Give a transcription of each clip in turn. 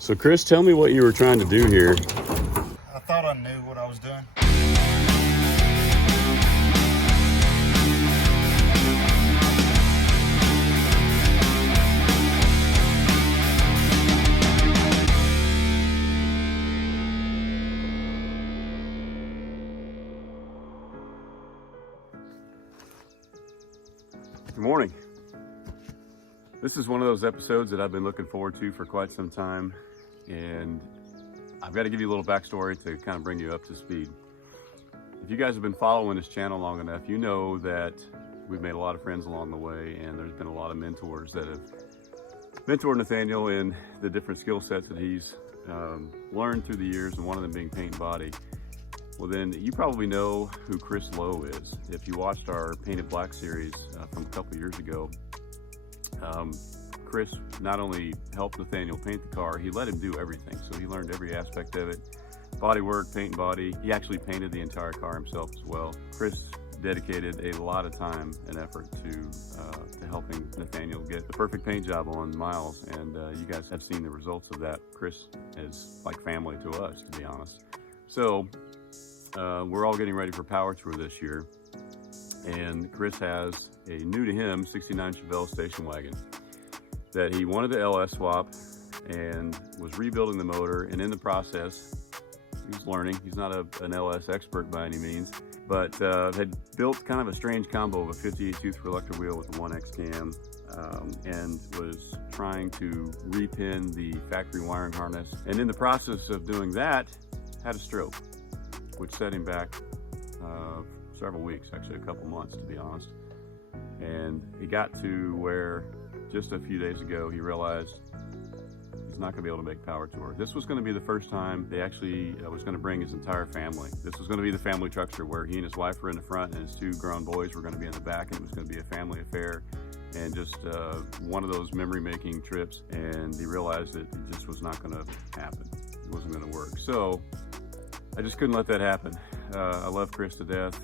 So Chris, tell me what you were trying to do here. I thought I knew what I was doing. Good morning. This is one of those episodes that I've been looking forward to for quite some time, and I've got to give you a little backstory to kind of bring you up to speed. If you guys have been following this channel long enough, you know that we've made a lot of friends along the way, and there's been a lot of mentors that have mentored Nathaniel in the different skill sets that he's learned through the years, and one of them being paint and body. Well, then you probably know who Chris Lowe is. If you watched our Painted Black series from a couple years ago, Chris not only helped Nathaniel paint the car, he let him do everything. So he learned every aspect of it. Body work, paint and body. He actually painted the entire car himself as well. Chris dedicated a lot of time and effort to helping Nathaniel get the perfect paint job on Miles. And you guys have seen the results of that. Chris is like family to us, to be honest. So we're all getting ready for Power Tour this year. And Chris has a new to him 69 Chevelle station wagon that he wanted to LS swap and was rebuilding the motor, and in the process he's learning. He's not an LS expert by any means, but had built kind of a strange combo of a 58 tooth reluctor wheel with a 1X cam, and was trying to repin the factory wiring harness, and in the process of doing that had a stroke, which set him back several weeks, actually a couple months to be honest. And he got to where just a few days ago he realized he's not going to be able to make Power Tour. This was going to be the first time they actually was going to bring his entire family. This was going to be the family truckster where he and his wife were in the front and his two grown boys were going to be in the back, and it was going to be a family affair and just one of those memory making trips. And he realized that it just was not going to happen. It wasn't going to work. So I just couldn't let that happen. I love Chris to death.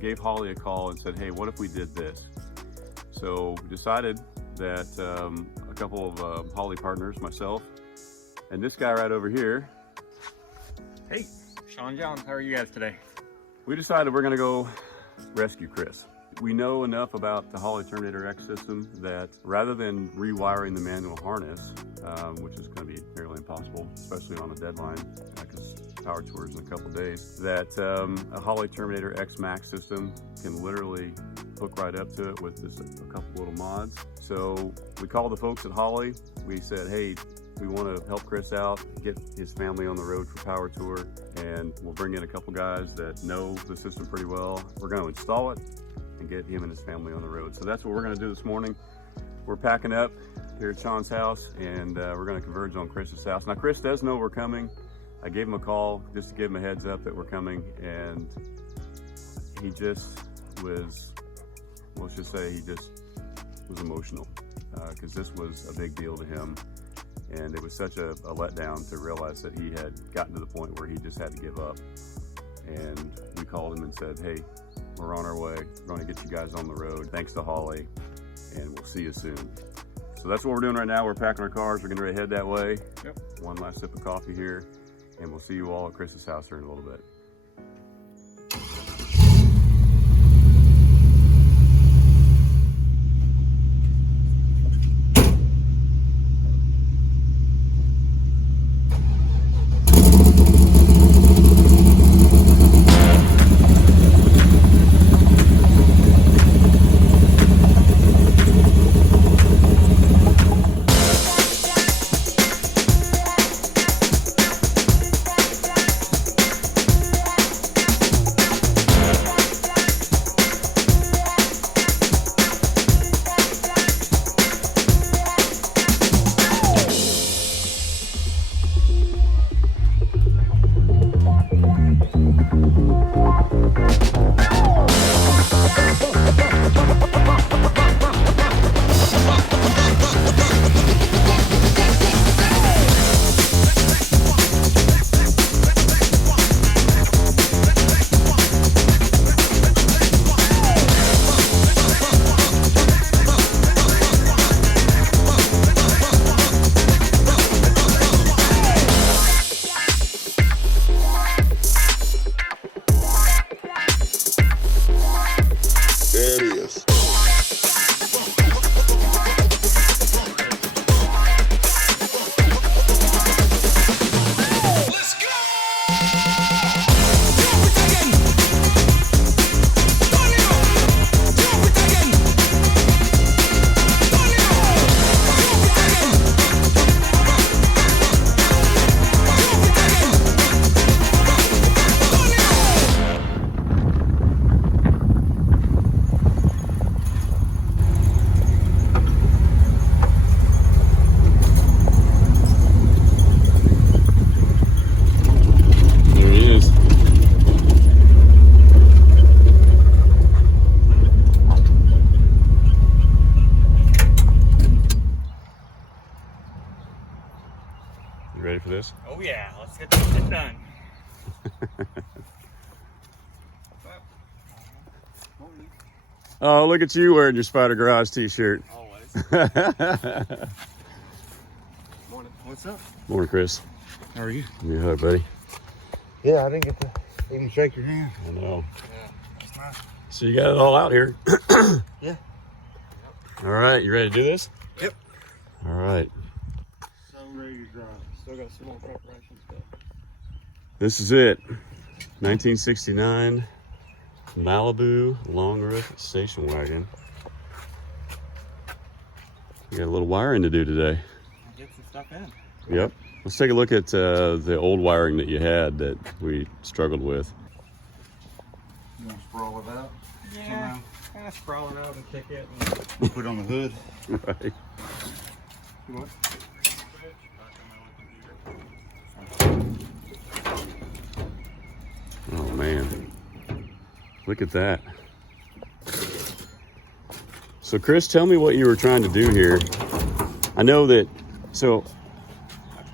Gave Holley a call and said, hey, what if we did this? So we decided that a couple of Holley partners, myself, and this guy right over here. Hey, Sean Johns, how are you guys today? We decided we're gonna go rescue Chris. We know enough about the Holley Terminator X system that rather than rewiring the manual harness, which is gonna be nearly impossible, especially on a deadline, because Power Tour is in a couple days, that a Holley Terminator X Max system can literally hook right up to it with just a couple little mods. So we called the folks at Holley. We said, hey, we want to help Chris out, get his family on the road for Power Tour, and we'll bring in a couple guys that know the system pretty well. We're going to install it and get him and his family on the road. So that's what we're going to do this morning. We're packing up here at Sean's house, and we're going to converge on Chris's house. Now Chris does know we're coming. I gave him a call just to give him a heads up that we're coming, and he just was, let's just say he just was emotional because this was a big deal to him, and it was such a letdown to realize that he had gotten to the point where he just had to give up. And we called him and said, hey, we're on our way. We're going to get you guys on the road. Thanks to Holley, and we'll see you soon. So that's what we're doing right now. We're packing our cars. We're going to head that way. Yep. One last sip of coffee here, and we'll see you all at Chris's house here in a little bit. ready for this? Oh yeah, let's get this shit done. Oh, look at you wearing your Spyder Garage t-shirt. Always. Morning. What's up? Morning, Chris. How are you? Give me a hug, buddy. Yeah, I didn't get to even shake your hand. I know. Yeah, that's nice. So you got it all out here. Yeah. All right, you ready to do this? Yep. All right. So ready to drive. Still got some more preparation stuff. This is it. 1969 Malibu long roof station wagon. We got a little wiring to do today. Get some stuff in. Yep. Let's take a look at the old wiring that you had that we struggled with. You want to sprawl it out? Yeah. Kind of sprawl it out and kick it. And put it on the hood. Right. You what? Oh man. Look at that. So Chris, tell me what you were trying to do here. I know that, so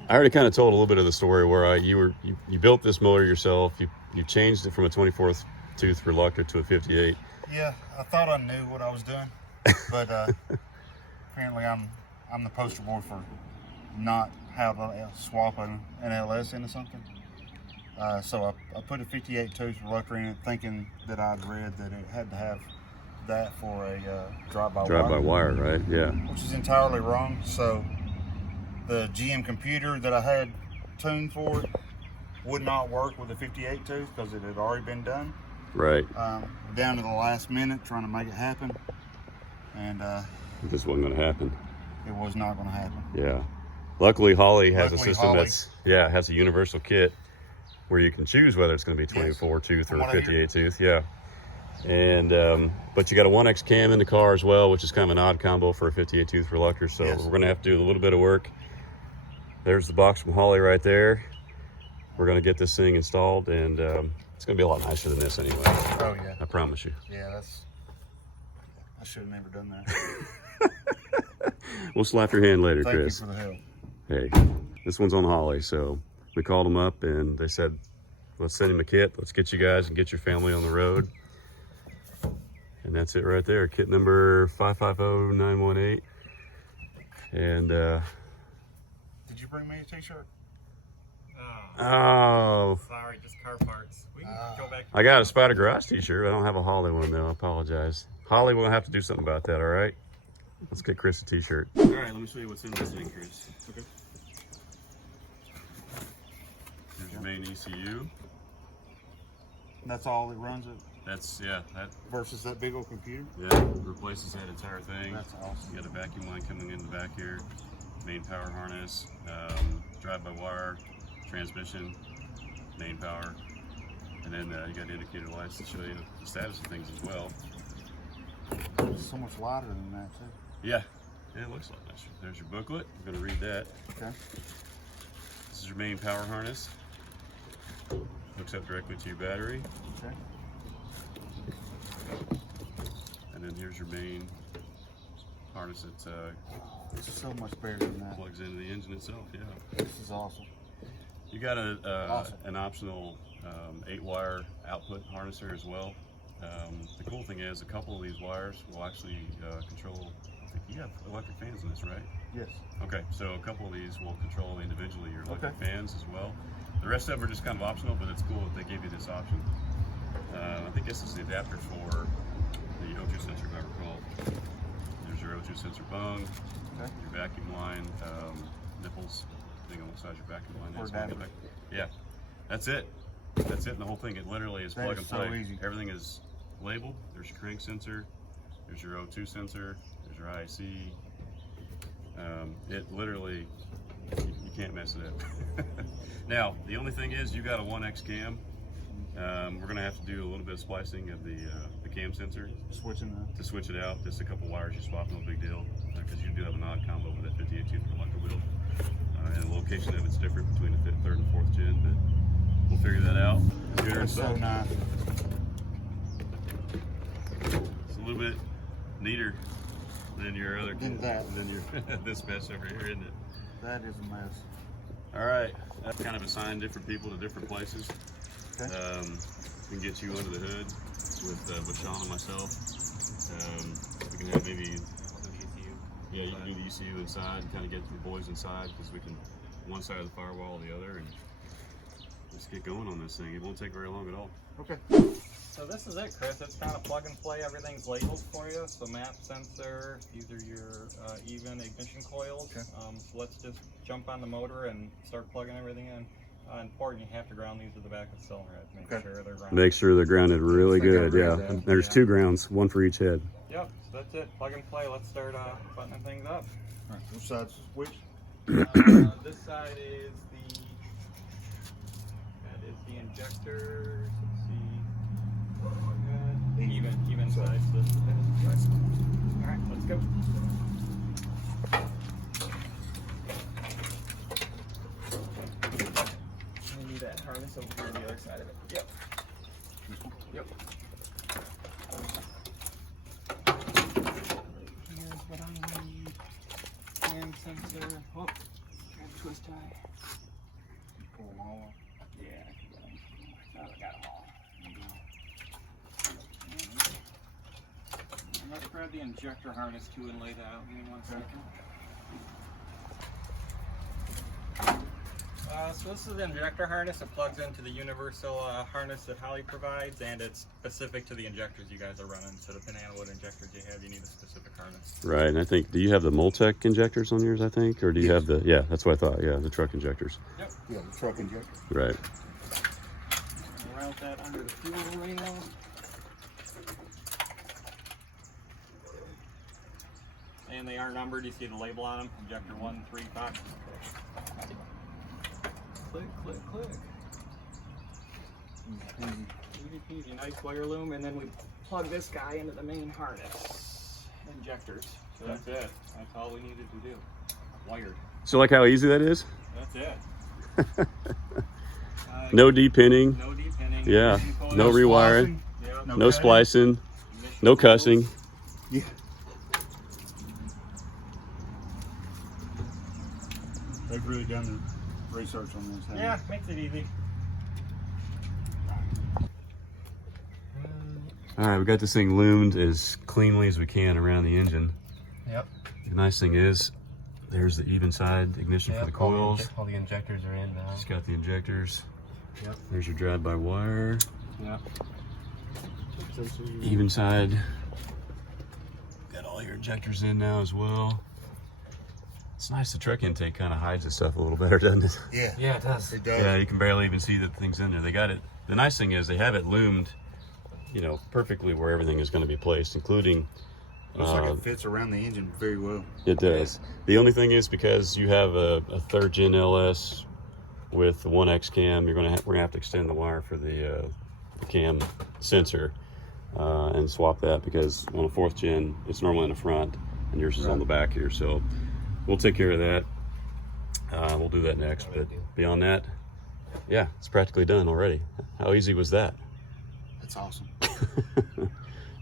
I already kind of told a little bit of the story where you built this motor yourself. You changed it from a 24th tooth reluctor to a 58. Yeah, I thought I knew what I was doing, but apparently I'm the poster boy for not how to swap an LS into something. So I put a 58 tooth reluctor in it, thinking that I'd read that it had to have that for a drive-by-wire, Right? Yeah. which is entirely wrong. So the GM computer that I had tuned for it would not work with a 58 tooth because it had already been done. Right. Down to the last minute trying to make it happen, and This wasn't going to happen. it was not going to happen. Yeah. Luckily, Holley has Luckily, a system Holley. has a universal kit where you can choose whether it's going to be 24 tooth or From a what I hear. 58 tooth. Yeah. And but you got a 1X cam in the car as well, which is kind of an odd combo for a 58 tooth reluctor. So Yes. we're going to have to do a little bit of work. There's the box from Holley right there. We're going to get this thing installed, and it's going to be a lot nicer than this anyway. Oh yeah, I promise you. yeah. I should have never done that. We'll slap your hand later, Thank Chris. you for the help. Hey, this one's on Holley, so we called them up and they said, let's send him a kit. Let's get you guys and get your family on the road. And that's it right there. Kit number 550918. And Did you bring me a t-shirt? oh, Sorry, just car parts. We can go back. I got a Spyder Garage t-shirt. I don't have a Holley one though. I apologize. Holley will have to do something about that. All right. Let's get Chris a t-shirt. All right, let me show you what's in this thing, Chris. Okay. Here's your main ECU. That's all that runs it That versus that big old computer. replaces that entire thing. That's awesome. You got a vacuum line coming in the back here, main power harness, drive-by-wire, transmission, main power, and then you got indicator lights to show you the status of things as well. It's so much lighter than that too. Yeah, it looks like nicer. There's your booklet. I'm going to read that. Okay. This is your main power harness. Hooks up directly to your battery. Okay. And then here's your main harness that This is so much better than that. plugs into the engine itself. Yeah. This is awesome. You got Awesome. an optional 8-wire output harnesser as well. The cool thing is a couple of these wires will actually control, I think you have electric fans in this, right? Yes. Okay, so a couple of these will control individually your electric Okay. fans as well. The rest of them are just kind of optional, but it's cool that they give you this option. I think this is the adapter for the O2 sensor, if I recall. There's your O2 sensor bung, Okay. your vacuum line, nipples, thing alongside your vacuum line. Or That's what you adapter. get. Yeah, that's it. That's it. And the whole thing, it literally is That plug is and play. so easy. Everything is labeled. There's your crank sensor. There's your O2 sensor. There's your IC. It literally, you can't mess it up. Now, the only thing is you got a 1X cam. We're gonna have to do a little bit of splicing of the cam sensor Switching to switch it out. Just a couple wires you swap, no big deal, because you do have an odd combo with that 58 tooth reluctor wheel. And the location of it's different between the 3rd and 4th gen, but we'll figure that out. Computer That's so itself, nice. it's a little bit neater than your other Than that. than your this mess over here, isn't it? That is a mess. All right, that's kind of assigned different people to different places. Okay. We can get you under the hood with Sean and myself. We can have maybe, yeah, you can do the ECU inside and kind of get the boys inside because we can one side of the firewall, the other, and let's get going on this thing. It won't take very long at all. Okay. So this is it, Chris. It's kind of plug and play. Everything's labeled for you. So map sensor, these are your even ignition coils. Okay. So let's just jump on the motor and start plugging everything in. Important, you have to ground these at the back of the cylinder head. Make Okay. sure they're grounded. Make sure they're grounded really good, yeah. There's Yeah. 2 grounds, one for each head. Yep, so that's it. Plug and play. Let's start buttoning things up. All right. Which side's which? This side is the injector. Let's see. Even side. So this is it. All right, let's go. I need that harness over here on the other side of it. Yep. Yep. Here's what I need. Hand sensor. Oh, got a twist tie. Pull them all off. Yeah, I got them all. And let's grab the injector harness too and lay that out. Give me 1 second. So this is the injector harness. It plugs into the universal harness that Holley provides, and it's specific to the injectors you guys are running. So depending on what injectors you have, you need a specific harness. Right, and I think, do you have the Moltec injectors on yours, I think? Or do you have the, yeah, that's what I thought, yeah, the truck injectors. Yep. Yeah, the truck injector. Right. Route that under the fuel rail. And they are numbered. You see the label on them. Injector 1, 3, 5. Click, click, click. Easy peasy, nice wire loom, and then we plug this guy into the main harness injectors. So that's it. That's all we needed to do. Wired. So like how easy that is? That's it. No D-pinning. No D-pinning. Yeah. No rewiring. Yeah. No cutting. splicing. No cussing. Yeah. They've really done the research on this. Yeah, makes it easy. All right, we got this thing loomed as cleanly as we can around the engine. Yep. The nice thing is, there's the even side ignition for the coils. All the injectors are in now. It's got the injectors. Yep. There's your drive-by-wire. Yep. Even side. Got all your injectors in now as well. It's nice the truck intake kind of hides this stuff a little better, doesn't it? Yeah. Yeah, it does. It does. Yeah, you can barely even see that the thing's in there. They got it. The nice thing is they have it loomed, you know, perfectly where everything is going to be placed, including. Looks like it fits around the engine very well. It does. The only thing is because you have a 3rd gen LS with the 1X cam, we're gonna have to extend the wire for the cam sensor and swap that, because on a 4th gen it's normally in the front and yours is on the back here. So we'll take care of that. We'll do that next. But beyond that, yeah, it's practically done already. How easy was that? That's awesome.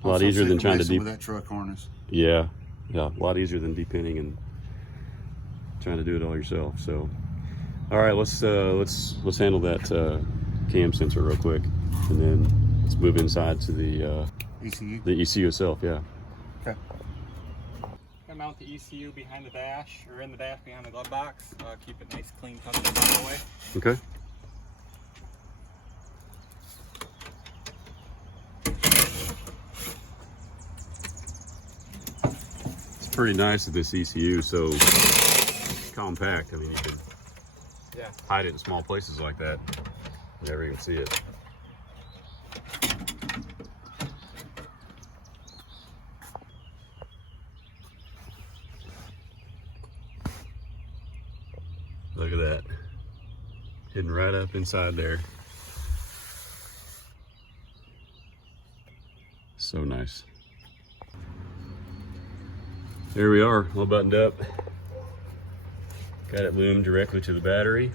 A lot easier than trying to with that truck harness. Yeah, a lot easier than depinning and trying to do it all yourself. So, all right, let's handle that cam sensor real quick, and then let's move inside to the ECU. The ECU itself. Yeah. Okay. I mount the ECU behind the dash, or in the dash behind the glove box. Keep it nice, clean, tucked out of the way. Okay. Pretty nice with this ECU, so compact. I mean, you can hide it in small places like that. Never even see it. Look at that. Hidden right up inside there. So nice. There we are, all buttoned up. Got it loomed directly to the battery.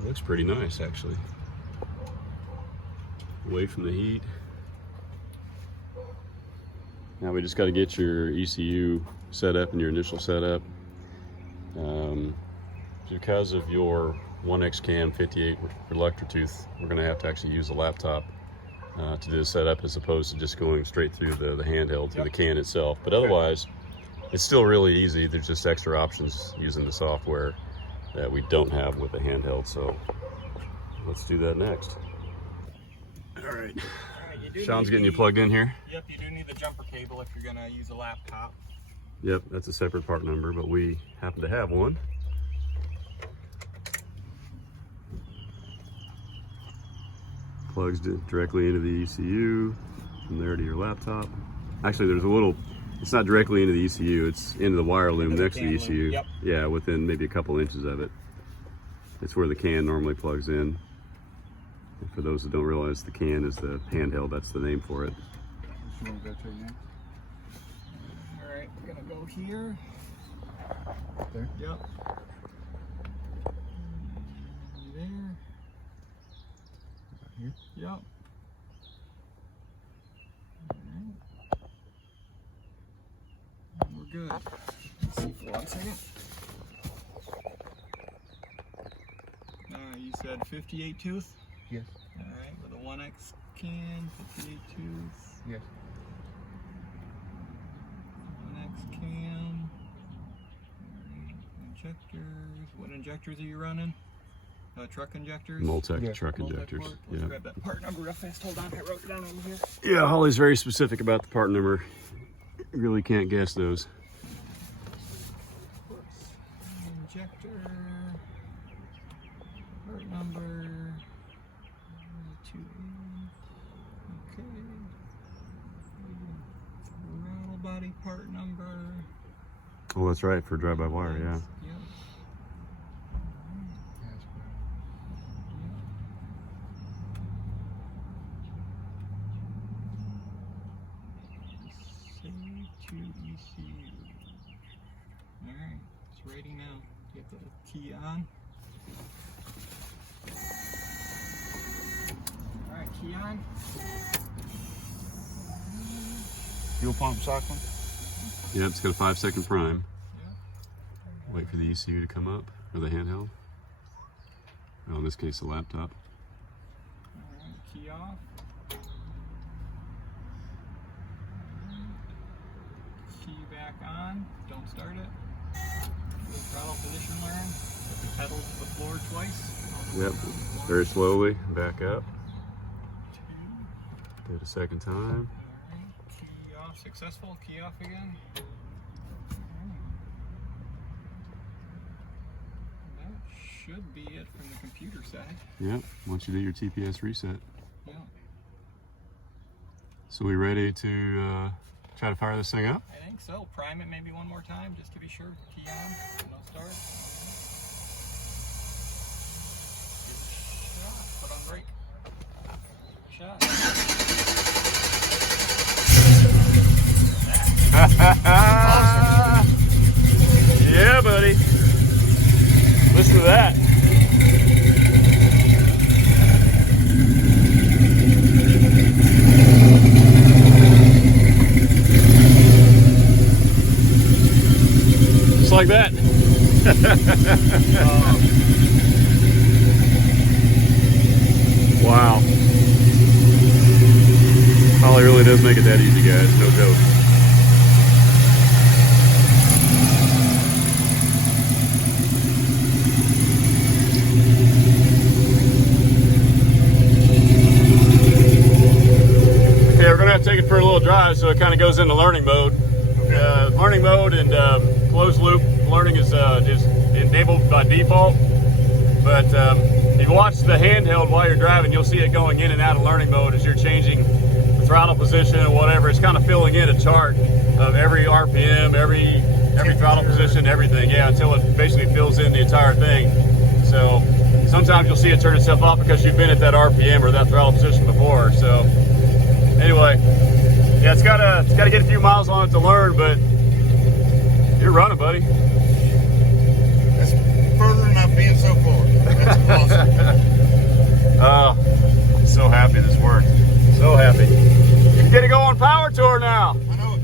It looks pretty nice, actually. Away from the heat. Now we just got to get your ECU set up and your initial setup. because of your 1X cam 58 reluctor tooth, we're going to have to actually use a laptop to do the setup, as opposed to just going straight through the handheld, through the can itself. But otherwise, it's still really easy. There's just extra options using the software that we don't have with the handheld. So let's do that next. All right. Sean's getting you plugged in here. Yep, you do need the jumper cable if you're going to use a laptop. Yep, that's a separate part number, but we happen to have one. Plugs directly into the ECU, from there to your laptop. Actually, there's a little, it's not directly into the ECU, it's into the wire loom next to the ECU. Yep. Yeah, within maybe a couple inches of it. It's where the can normally plugs in. And for those that don't realize, the can is the handheld, that's the name for it. Alright, we're gonna go here. There? Yep. There. Here? Yep. Alright. We're good. Let's see for 1 second. You said 58 tooth? Yes. Alright, with a 1X can, 58 tooth. Yes. 1X cam. Alright, injectors. What injectors are you running? Truck injectors? Multec Yeah. truck injectors. Multi-port. Let's Yeah. grab that part number real fast. Hold on, I wrote it down over here. Yeah, Holly's very specific about the part number. You really can't guess those. Injector. Part number. 2. Okay. Rattle body part number. Oh, that's right, for drive-by-wire, yeah. Yep. Save to ECU. Alright, it's rating now. Get the key on. Alright, key on. Fuel pump cycling? Yep, it's got a 5-second prime. Yeah. Wait for the ECU to come up, or the handheld. Well, in this case, the laptop. Alright, key off. Key back on. Don't start it. Do throttle position learn. Put the pedal to the floor twice. Yep, very slowly, back up. 2. Do it a second time. Alright, key off successful. Key off again. That should be it from the computer side. Yep, once you do your TPS reset. Yeah. So we ready to try to fire this thing up? I think so. Prime it maybe one more time just to be sure. Key on. No start. Good shot. Put on brake. Shot. Yeah, buddy. Listen to that. Just like that. Wow. Holley really does make it that easy, guys. No joke. Okay, we're gonna have to take it for a little drive, so it kind of goes into learning mode. Learning mode and closed loop learning is enabled by default. But if you watch the handheld while you're driving, you'll see it going in and out of learning mode as you're changing the throttle position or whatever. It's kind of filling in a chart of every RPM, every throttle position, everything. Yeah, until it basically fills in the entire thing. So sometimes you'll see it turn itself off because you've been at that RPM or that throttle position before. So anyway, yeah, it's gotta get a few miles on it to learn, but you're running, buddy. That's further than I've been so far. That's awesome. I'm so happy this worked. So happy. You can get to go on power tour now. I know it.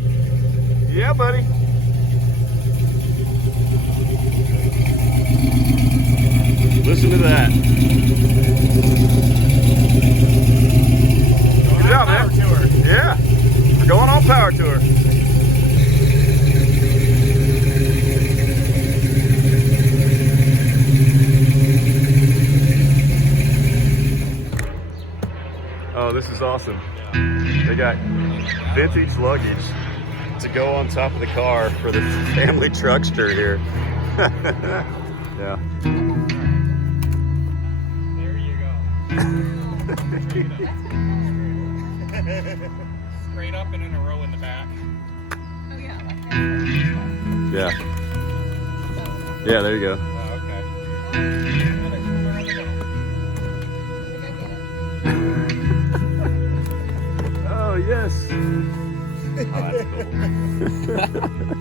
Yeah, buddy. Listen to that. Good job, man. Tour. Yeah, we're going on power tour. Oh, this is awesome. They got vintage luggage to go on top of the car for the family truckster here. Yeah. There you go. Straight up and in a row in the back. Oh yeah, like that. Yeah. Yeah, there you go. Oh, okay. Oh, yes. Oh, that's cool.